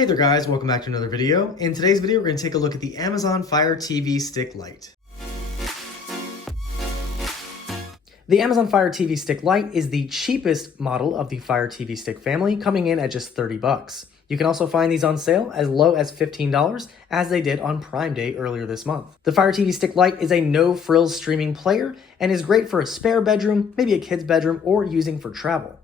Hey there guys, welcome back to another video. In today's video, we're going to take a look at the Amazon Fire TV Stick Lite. The Amazon Fire TV Stick Lite is the cheapest model of the Fire TV Stick family, coming in at just 30 bucks. You can also find these on sale as low as $15, as they did on Prime Day earlier this month. The Fire TV Stick Lite is a no-frills streaming player and is great for a spare bedroom, maybe a kid's bedroom, or using for travel.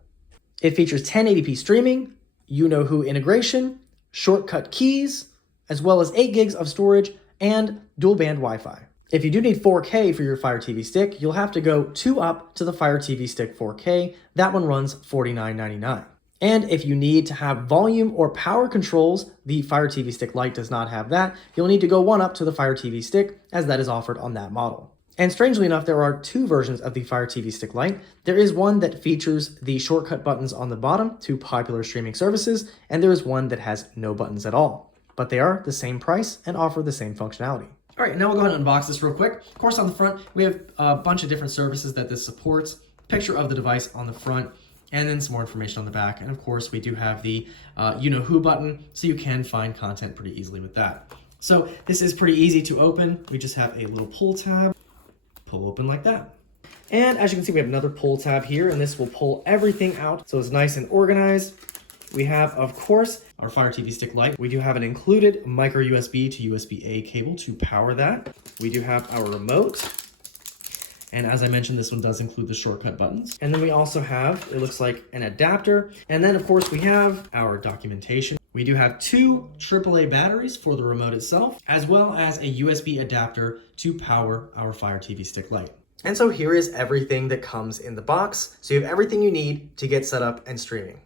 It features 1080p streaming, you-know-who integration, shortcut keys, as well as 8 gigs of storage and dual-band Wi-Fi. If you do need 4K for your Fire TV Stick, you'll have to go 2 up to the Fire TV Stick 4K. That one runs $49.99. And if you need to have volume or power controls, the Fire TV Stick Lite does not have that. You'll need to go 1 up to the Fire TV Stick, as that is offered on that model. And strangely enough, there are 2 versions of the Fire TV Stick Lite. There is one that features the shortcut buttons on the bottom to popular streaming services, and there is one that has no buttons at all. But they are the same price and offer the same functionality. All right, now we'll go ahead and unbox this real quick. Of course, on the front, we have a bunch of different services that this supports, picture of the device on the front, and then some more information on the back. And of course, we do have the you-know-who button, so you can find content pretty easily with that. So this is pretty easy to open. We just have a little pull tab. Pull open like that. And as you can see, we have another pull tab here, and this will pull everything out so it's nice and organized. We have, of course, our Fire TV Stick Lite. We do have an included micro USB to USB-A cable to power that. We do have our remote. And as I mentioned, this one does include the shortcut buttons. And then we also have, it looks like, an adapter. And then, of course, we have our documentation. We do have 2 AAA batteries for the remote itself, as well as a USB adapter to power our Fire TV Stick Lite. And so here is everything that comes in the box. So you have everything you need to get set up and streaming.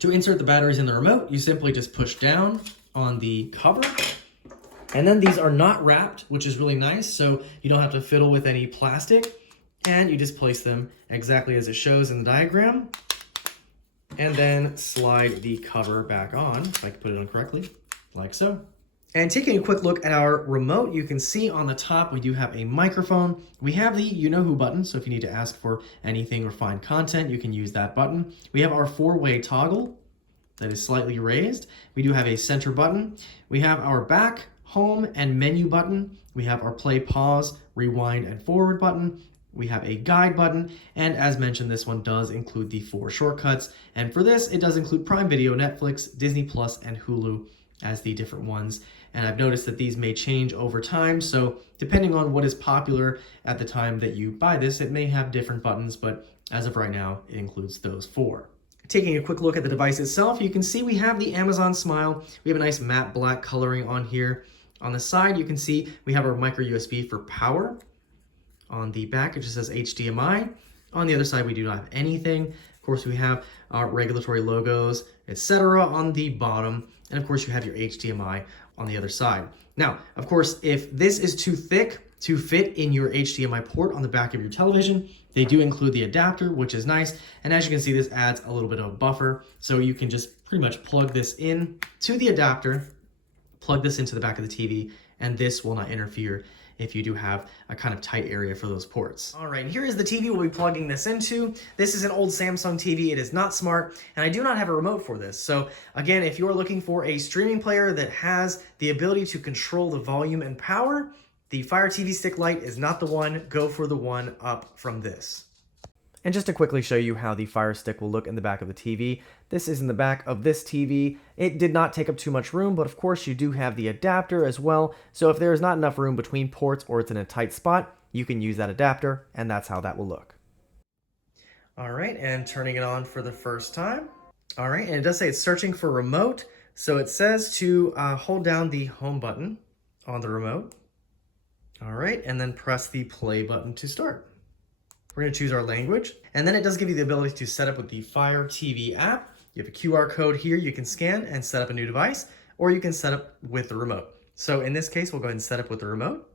To insert the batteries in the remote, you simply just push down on the cover. And then these are not wrapped, which is really nice, so you don't have to fiddle with any plastic. And you just place them exactly as it shows in the diagram. And then slide the cover back on, if I can put it on correctly, like so. And taking a quick look at our remote, you can see on the top we do have a microphone. We have the you-know-who button, so if you need to ask for anything or find content, you can use that button. We have our 4-way toggle that is slightly raised. We do have a center button. We have our back, home, and menu button. We have our play, pause, rewind, and forward button. We have a guide button, and as mentioned, this one does include the 4 shortcuts. And for this, it does include Prime Video, Netflix, Disney Plus, and Hulu as the different ones. And I've noticed that these may change over time, so depending on what is popular at the time that you buy this, it may have different buttons, but as of right now, it includes those 4. Taking a quick look at the device itself, you can see we have the Amazon Smile. We have a nice matte black coloring on here. On the side, you can see we have our micro USB for power. On the back, it just says HDMI. On the other side, we do not have anything. Of course, we have our regulatory logos, etc. on the bottom. And of course, you have your HDMI on the other side. Now, of course, if this is too thick to fit in your HDMI port on the back of your television, they do include the adapter, which is nice. And as you can see, this adds a little bit of a buffer. So you can just pretty much plug this in to the adapter, plug this into the back of the TV, and this will not interfere if you do have a kind of tight area for those ports. All right, here is the TV we'll be plugging this into. This is an old Samsung TV. It is not smart, and I do not have a remote for this. So again, if you are looking for a streaming player that has the ability to control the volume and power, the Fire TV Stick Lite is not the one. Go for the 1 up from this. And just to quickly show you how the Fire Stick will look in the back of the TV, this is in the back of this TV. It did not take up too much room, but of course you do have the adapter as well. So if there is not enough room between ports or it's in a tight spot, you can use that adapter, and that's how that will look. All right, and turning it on for the first time. All right, and it does say it's searching for remote. So it says to hold down the home button on the remote. All right, and then press the play button to start. We're going to choose our language, and then it does give you the ability to set up with the Fire TV app. You have a QR code here you can scan and set up a new device, or you can set up with the remote. So in this case, we'll go ahead and set up with the remote.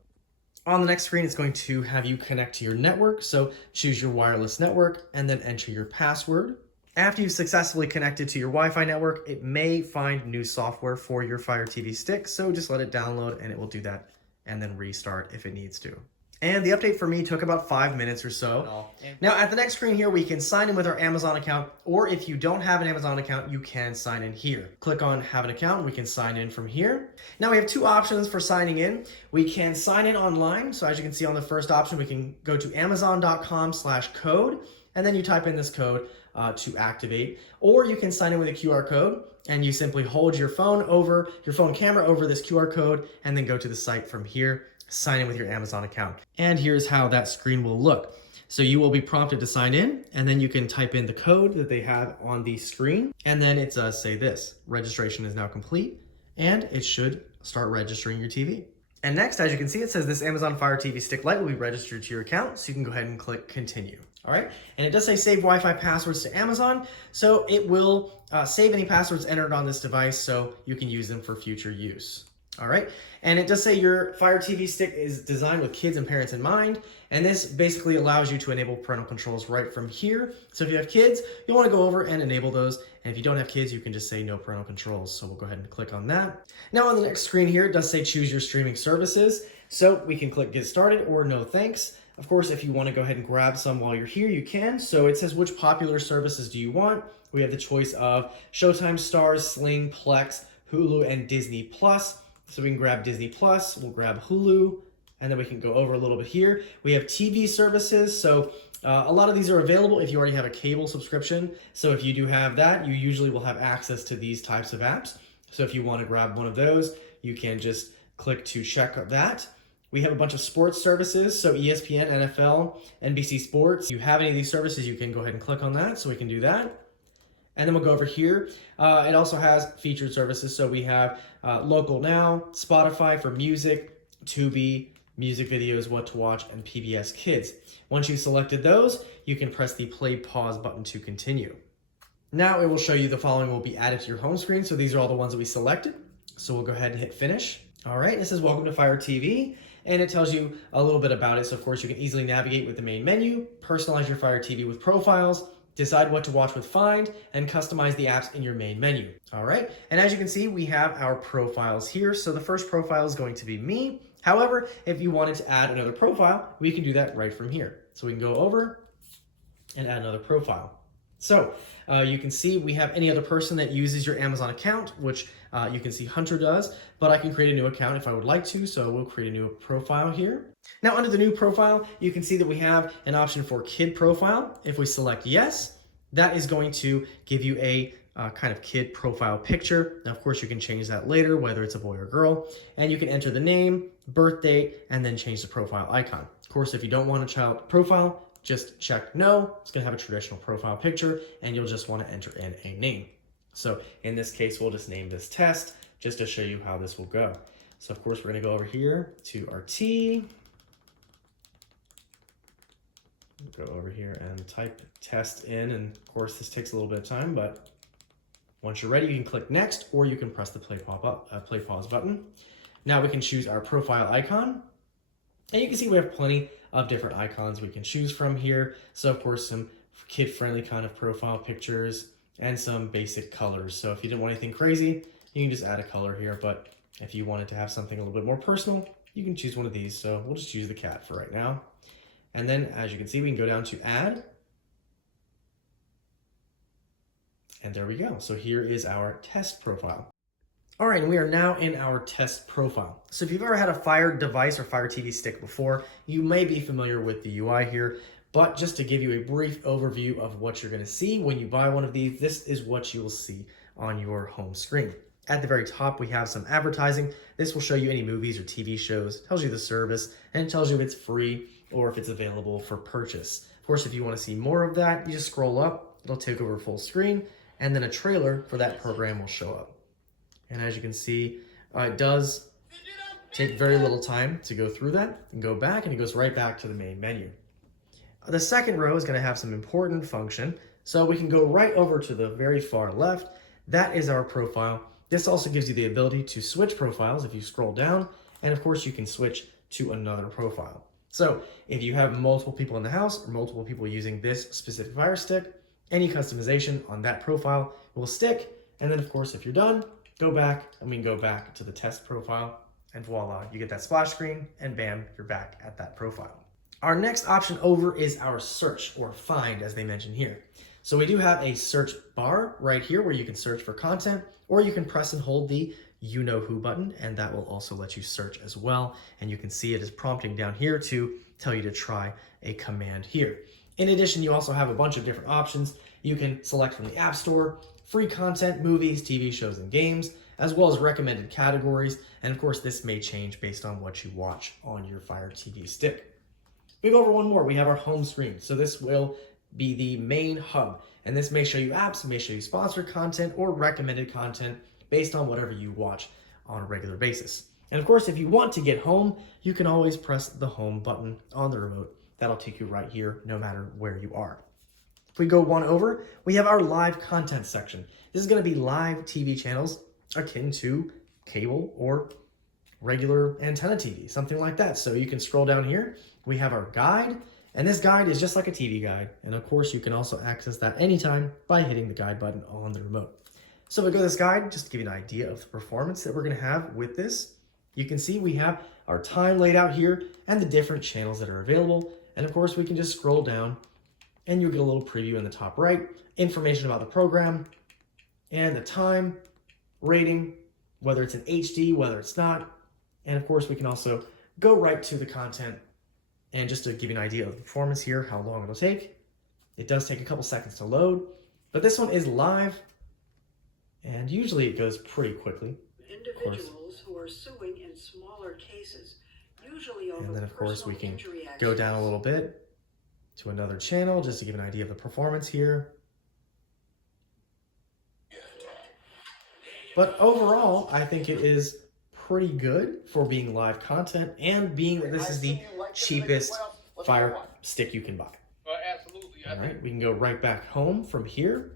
On the next screen, it's going to have you connect to your network. So choose your wireless network and then enter your password. After you've successfully connected to your Wi-Fi network, it may find new software for your Fire TV Stick. So just let it download and it will do that and then restart if it needs to. And the update for me took about 5 minutes or so. Now at the next screen here, we can sign in with our Amazon account, or if you don't have an Amazon account, you can sign in here. Click on have an account, we can sign in from here. Now we have two options for signing in. We can sign in online. So as you can see on the first option, we can go to amazon.com/code, and then you type in this code to activate, or you can sign in with a QR code and you simply hold your phone camera over this QR code and then go to the site from here, sign in with your Amazon account. And here's how that screen will look. So you will be prompted to sign in, and then you can type in the code that they have on the screen, and then it does say this: registration is now complete, and it should start registering your TV. And next, as you can see, it says this Amazon Fire TV Stick Lite will be registered to your account, so you can go ahead and click continue. All right, and it does say save Wi-Fi passwords to Amazon, so it will save any passwords entered on this device so you can use them for future use. All right, and it does say your Fire TV Stick is designed with kids and parents in mind, and this basically allows you to enable parental controls right from here. So if you have kids, you'll want to go over and enable those, and if you don't have kids, you can just say no parental controls. So we'll go ahead and click on that. Now on the next screen here, it does say choose your streaming services, so we can click get started or no thanks. Of course, if you want to go ahead and grab some while you're here, you can. So it says which popular services do you want? We have the choice of Showtime, Stars, Sling, Plex, Hulu, and Disney Plus. So we can grab Disney Plus, we'll grab Hulu, and then we can go over a little bit here. We have TV services, so a lot of these are available if you already have a cable subscription. So if you do have that, you usually will have access to these types of apps. So if you want to grab one of those, you can just click to check that. We have a bunch of sports services, so ESPN, NFL, NBC Sports. If you have any of these services, you can go ahead and click on that, so we can do that. And then we'll go over here. It also has featured services, so we have Local Now, Spotify for music, Tubi, music videos, what to watch, and PBS Kids. Once you've selected those, you can press the play pause button to continue. Now it will show you the following will be added to your home screen, so these are all the ones that we selected. So we'll go ahead and hit finish. All right, it says welcome to Fire TV, and it tells you a little bit about it. So of course you can easily navigate with the main menu, personalize your Fire TV with profiles, decide what to watch with Find, and customize the apps in your main menu. All right, and as you can see, we have our profiles here. So the first profile is going to be me. However, if you wanted to add another profile, we can do that right from here. So we can go over and add another profile. So you can see we have any other person that uses your Amazon account, which you can see Hunter does, but I can create a new account if I would like to. So we'll create a new profile here. Now under the new profile, you can see that we have an option for kid profile. If we select yes, that is going to give you a kind of kid profile picture. Now, of course, you can change that later, whether it's a boy or girl, and you can enter the name, birth date, and then change the profile icon. Of course, if you don't want a child profile, just check no. It's gonna have a traditional profile picture, and you'll just wanna enter in a name. So in this case, we'll just name this test, just to show you how this will go. So of course, we're gonna go over here to our T, go over here and type test in, and of course this takes a little bit of time, but once you're ready, you can click next, or you can press the play pause button. Now we can choose our profile icon, and you can see we have plenty of different icons we can choose from here. So of course, some kid-friendly kind of profile pictures and some basic colors. So if you didn't want anything crazy, you can just add a color here, but if you wanted to have something a little bit more personal, you can choose one of these. So we'll just choose the cat for right now. And then as you can see, we can go down to add. And there we go. So here is our test profile. All right, and we are now in our test profile. So if you've ever had a Fire device or Fire TV stick before, you may be familiar with the UI here, but just to give you a brief overview of what you're gonna see when you buy one of these, this is what you will see on your home screen. At the very top, we have some advertising. This will show you any movies or TV shows, tells you the service, and it tells you if it's free or if it's available for purchase. Of course, if you wanna see more of that, you just scroll up, it'll take over full screen, and then a trailer for that program will show up. And as you can see, it does take very little time to go through that and go back, and it goes right back to the main menu. The second row is going to have some important function. So we can go right over to the very far left. That is our profile. This also gives you the ability to switch profiles if you scroll down. And of course, you can switch to another profile. So if you have multiple people in the house or multiple people using this specific Fire Stick, any customization on that profile will stick. And then of course, if you're done, go back, and we can go back to the test profile And voila, you get that splash screen, and bam, you're back at that profile. Our next option over is our search, or find as they mention here. So we do have a search bar right here where you can search for content, or you can press and hold the you know who button, and that will also let you search as well. And you can see it is prompting down here to tell you to try a command here. In addition, you also have a bunch of different options. You can select from the App Store, free content, movies, TV shows, and games, as well as recommended categories. And of course, this may change based on what you watch on your Fire TV stick. We go over one more. We have our home screen. So this will be the main hub. And this may show you apps, may show you sponsored content or recommended content based on whatever you watch on a regular basis. And of course, if you want to get home, you can always press the home button on the remote. That'll take you right here, no matter where you are. If we go one over, we have our live content section. This is going to be live TV channels akin to cable or regular antenna TV, something like that. So you can scroll down here. We have our guide, and this guide is just like a TV guide. And of course, you can also access that anytime by hitting the guide button on the remote. So we go to this guide, just to give you an idea of the performance that we're going to have with this. You can see we have our time laid out here and the different channels that are available. And of course, we can just scroll down and you'll get a little preview in the top right, information about the program and the time, rating, whether it's in HD, whether it's not. And of course, we can also go right to the content. And just to give you an idea of the performance here, how long it'll take. It does take a couple seconds to load, but this one is live. And usually it goes pretty quickly. Individuals who are suing in smaller cases, usually over and then of course we can injury actions. go down a little bit to another channel just to give an idea of the performance here. But overall, I think it is pretty good for being live content and being that this is the cheapest Fire stick you can buy. Absolutely. All right, we can go right back home from here.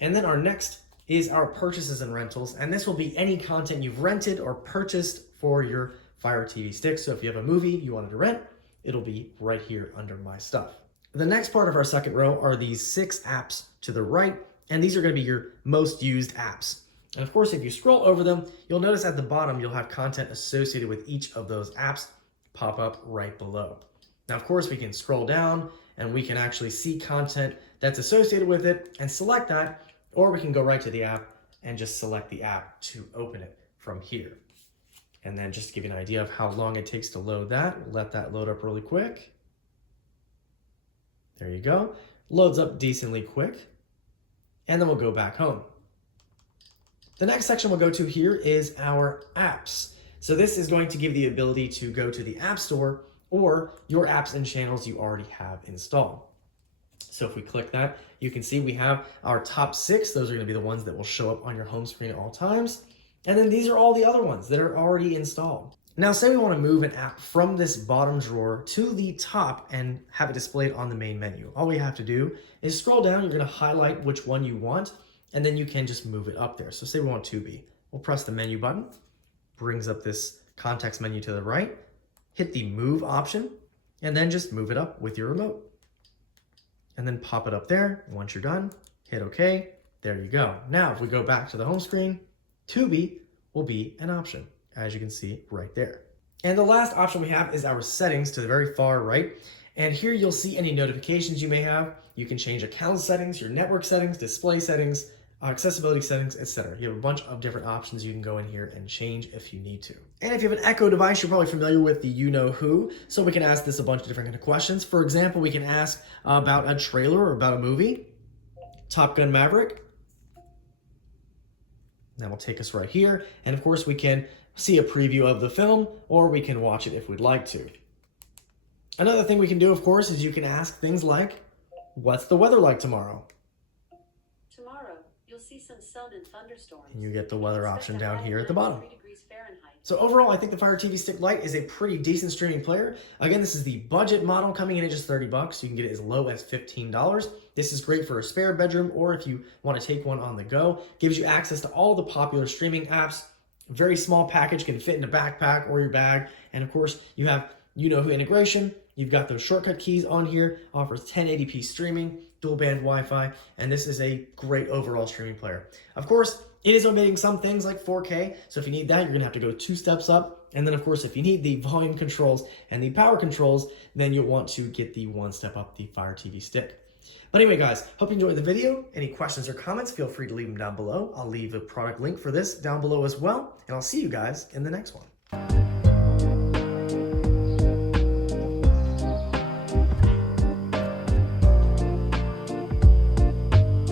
And then our next is our purchases and rentals. And this will be any content you've rented or purchased for your Fire TV stick. So if you have a movie you wanted to rent, it'll be right here under my stuff. The next part of our second row are these 6 apps to the right. And these are going to be your most used apps. And of course, if you scroll over them, you'll notice at the bottom, you'll have content associated with each of those apps pop up right below. Now, of course, we can scroll down and we can actually see content that's associated with it and select that, or we can go right to the app and just select the app to open it from here. And then just to give you an idea of how long it takes to load that, we'll let that load up really quick. There you go. Loads up decently quick. And then we'll go back home. The next section we'll go to here is our apps. So this is going to give the ability to go to the App Store or your apps and channels you already have installed. So if we click that, you can see we have our top 6. Those are going to be the ones that will show up on your home screen at all times. And then these are all the other ones that are already installed. Now, say we want to move an app from this bottom drawer to the top and have it displayed on the main menu. All we have to do is scroll down. You're going to highlight which one you want, and then you can just move it up there. So say we want Tubi. We'll press the menu button, brings up this context menu to the right, hit the move option, and then just move it up with your remote. And then pop it up there. And once you're done, hit OK. There you go. Now, if we go back to the home screen, Tubi will be an option, as you can see right there. And the last option we have is our settings to the very far right. And here you'll see any notifications you may have. You can change account settings, your network settings, display settings, accessibility settings, etc. You have a bunch of different options you can go in here and change if you need to. And if you have an Echo device, you're probably familiar with the you know who. So we can ask this a bunch of different kind of questions. For example, we can ask about a trailer or about a movie. Top Gun Maverick. That will take us right here. And of course, we can see a preview of the film, or we can watch it if we'd like to. Another thing we can do, of course, is you can ask things like, what's the weather like tomorrow? Tomorrow, you'll see some sun and thunderstorms. And you get the weather option down here at the bottom. 93 degrees Fahrenheit. So overall, I think the Fire TV Stick Lite is a pretty decent streaming player. Again, this is the budget model coming in at just $30. You can get it as low as $15. This is great for a spare bedroom, or if you want to take one on the go. Gives you access to all the popular streaming apps. Very small package, can fit in a backpack or your bag. And of course, you have you know who integration. You've got those shortcut keys on here. Offers 1080p streaming, dual band Wi-Fi, and this is a great overall streaming player. Of course, It is omitting some things like 4K, so if you need that, you're going to have to go 2 steps up. And then, of course, if you need the volume controls and the power controls, then you'll want to get the 1 step up, the Fire TV Stick. But anyway, guys, hope you enjoyed the video. Any questions or comments, feel free to leave them down below. I'll leave a product link for this down below as well, and I'll see you guys in the next one.